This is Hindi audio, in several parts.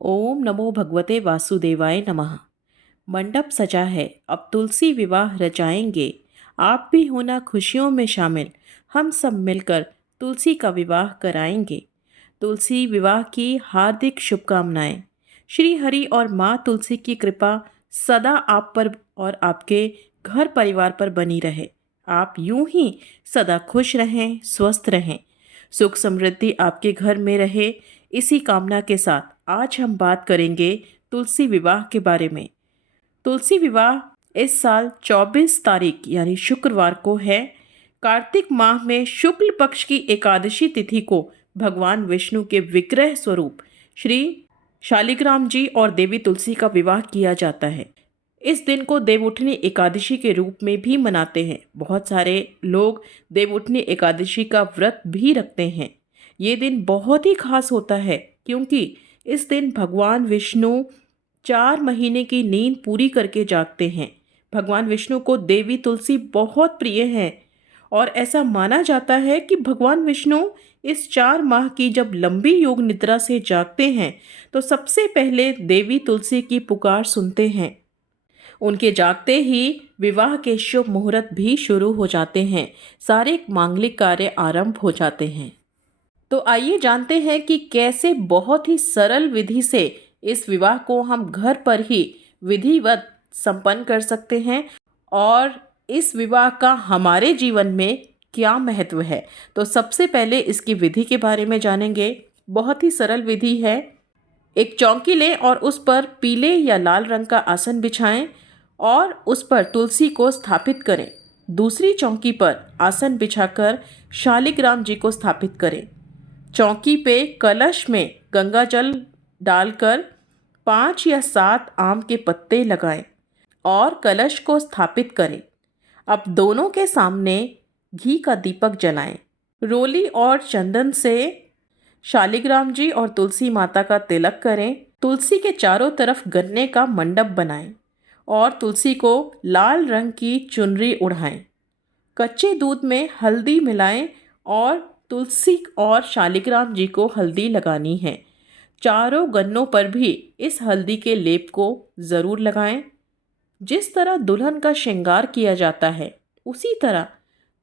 ओम नमो भगवते वासुदेवाय नमः। मंडप सजा है, अब तुलसी विवाह रचाएंगे। आप भी होना खुशियों में शामिल, हम सब मिलकर तुलसी का विवाह कराएंगे। तुलसी विवाह की हार्दिक शुभकामनाएं। श्री हरि और माँ तुलसी की कृपा सदा आप पर और आपके घर परिवार पर बनी रहे। आप यूं ही सदा खुश रहें, स्वस्थ रहें, सुख समृद्धि आपके घर में रहे। इसी कामना के साथ आज हम बात करेंगे तुलसी विवाह के बारे में। तुलसी विवाह इस साल 24 तारीख यानी शुक्रवार को है। कार्तिक माह में शुक्ल पक्ष की एकादशी तिथि को भगवान विष्णु के विग्रह स्वरूप श्री शालिग्राम जी और देवी तुलसी का विवाह किया जाता है। इस दिन को देवउठनी एकादशी के रूप में भी मनाते हैं। बहुत सारे लोग देवउठनी एकादशी का व्रत भी रखते हैं। ये दिन बहुत ही खास होता है क्योंकि इस दिन भगवान विष्णु 4 महीने की नींद पूरी करके जागते हैं। भगवान विष्णु को देवी तुलसी बहुत प्रिय है और ऐसा माना जाता है कि भगवान विष्णु इस 4 माह की जब लंबी योग निद्रा से जागते हैं तो सबसे पहले देवी तुलसी की पुकार सुनते हैं। उनके जागते ही विवाह के शुभ मुहूर्त भी शुरू हो जाते हैं। सारे मांगलिक कार्य आरंभ हो जाते हैं। तो आइए जानते हैं कि कैसे बहुत ही सरल विधि से इस विवाह को हम घर पर ही विधिवत संपन्न कर सकते हैं और इस विवाह का हमारे जीवन में क्या महत्व है। तो सबसे पहले इसकी विधि के बारे में जानेंगे। बहुत ही सरल विधि है। एक चौकी लें और उस पर पीले या लाल रंग का आसन बिछाएं और उस पर तुलसी को स्थापित करें। दूसरी चौकी पर आसन बिछाकर शालिग्राम जी को स्थापित करें। चौकी पे कलश में गंगा जल डालकर 5 या 7 आम के पत्ते लगाएं और कलश को स्थापित करें। अब दोनों के सामने घी का दीपक जलाएं। रोली और चंदन से शालिग्राम जी और तुलसी माता का तिलक करें। तुलसी के चारों तरफ गन्ने का मंडप बनाएं और तुलसी को लाल रंग की चुनरी उड़ाएं। कच्चे दूध में हल्दी मिलाएं और तुलसी और शालिग्राम जी को हल्दी लगानी है। चारों गन्नों पर भी इस हल्दी के लेप को ज़रूर लगाएं। जिस तरह दुल्हन का श्रृंगार किया जाता है उसी तरह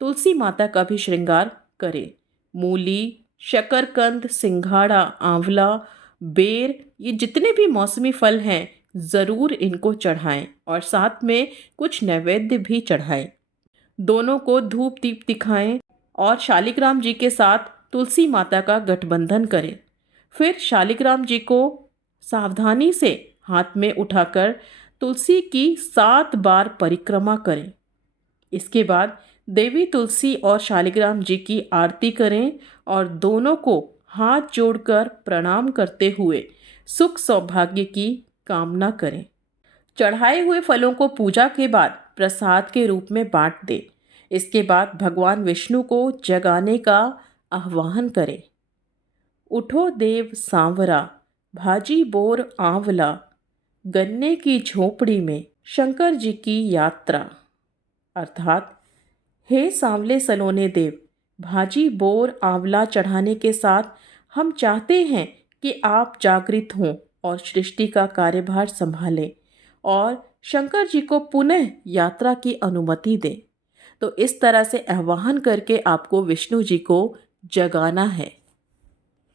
तुलसी माता का भी श्रृंगार करें। मूली, शकरकंद, सिंघाड़ा, आंवला, बेर, ये जितने भी मौसमी फल हैं ज़रूर इनको चढ़ाएं और साथ में कुछ नैवेद्य भी चढ़ाएं। दोनों को धूप दीप दिखाएं और शालिग्राम जी के साथ तुलसी माता का गठबंधन करें। फिर शालिग्राम जी को सावधानी से हाथ में उठाकर तुलसी की 7 बार परिक्रमा करें। इसके बाद देवी तुलसी और शालिग्राम जी की आरती करें और दोनों को हाथ जोड़कर प्रणाम करते हुए सुख सौभाग्य की कामना करें। चढ़ाए हुए फलों को पूजा के बाद प्रसाद के रूप में बांट दें। इसके बाद भगवान विष्णु को जगाने का आह्वान करें। उठो देव सांवरा, भाजी बोर आंवला, गन्ने की झोपड़ी में शंकर जी की यात्रा। अर्थात हे सांवले सलोने देव, भाजी बोर आंवला चढ़ाने के साथ हम चाहते हैं कि आप जागृत हों और सृष्टि का कार्यभार संभालें और शंकर जी को पुनः यात्रा की अनुमति दें। तो इस तरह से आह्वान करके आपको विष्णु जी को जगाना है।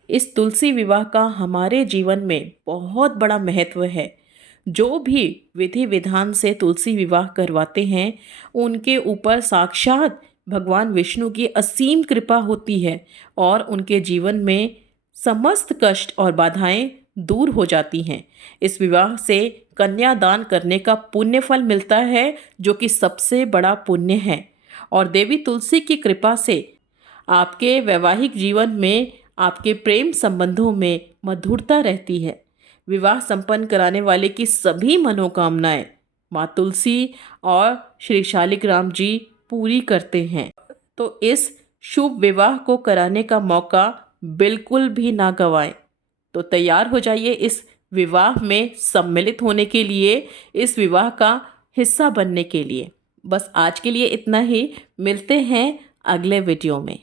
इस तुलसी विवाह का हमारे जीवन में बहुत बड़ा महत्व है। जो भी विधि विधान से तुलसी विवाह करवाते हैं उनके ऊपर साक्षात भगवान विष्णु की असीम कृपा होती है और उनके जीवन में समस्त कष्ट और बाधाएं दूर हो जाती हैं। इस विवाह से कन्यादान करने का पुण्य फल मिलता है जो कि सबसे बड़ा पुण्य है और देवी तुलसी की कृपा से आपके वैवाहिक जीवन में, आपके प्रेम संबंधों में मधुरता रहती है। विवाह संपन्न कराने वाले की सभी मनोकामनाएं माँ तुलसी और श्री शालिग्राम जी पूरी करते हैं। तो इस शुभ विवाह को कराने का मौका बिल्कुल भी ना गंवाएं। तो तैयार हो जाइए इस विवाह में सम्मिलित होने के लिए, इस विवाह का हिस्सा बनने के लिए। बस आज के लिए इतना ही। मिलते हैं अगले वीडियो में।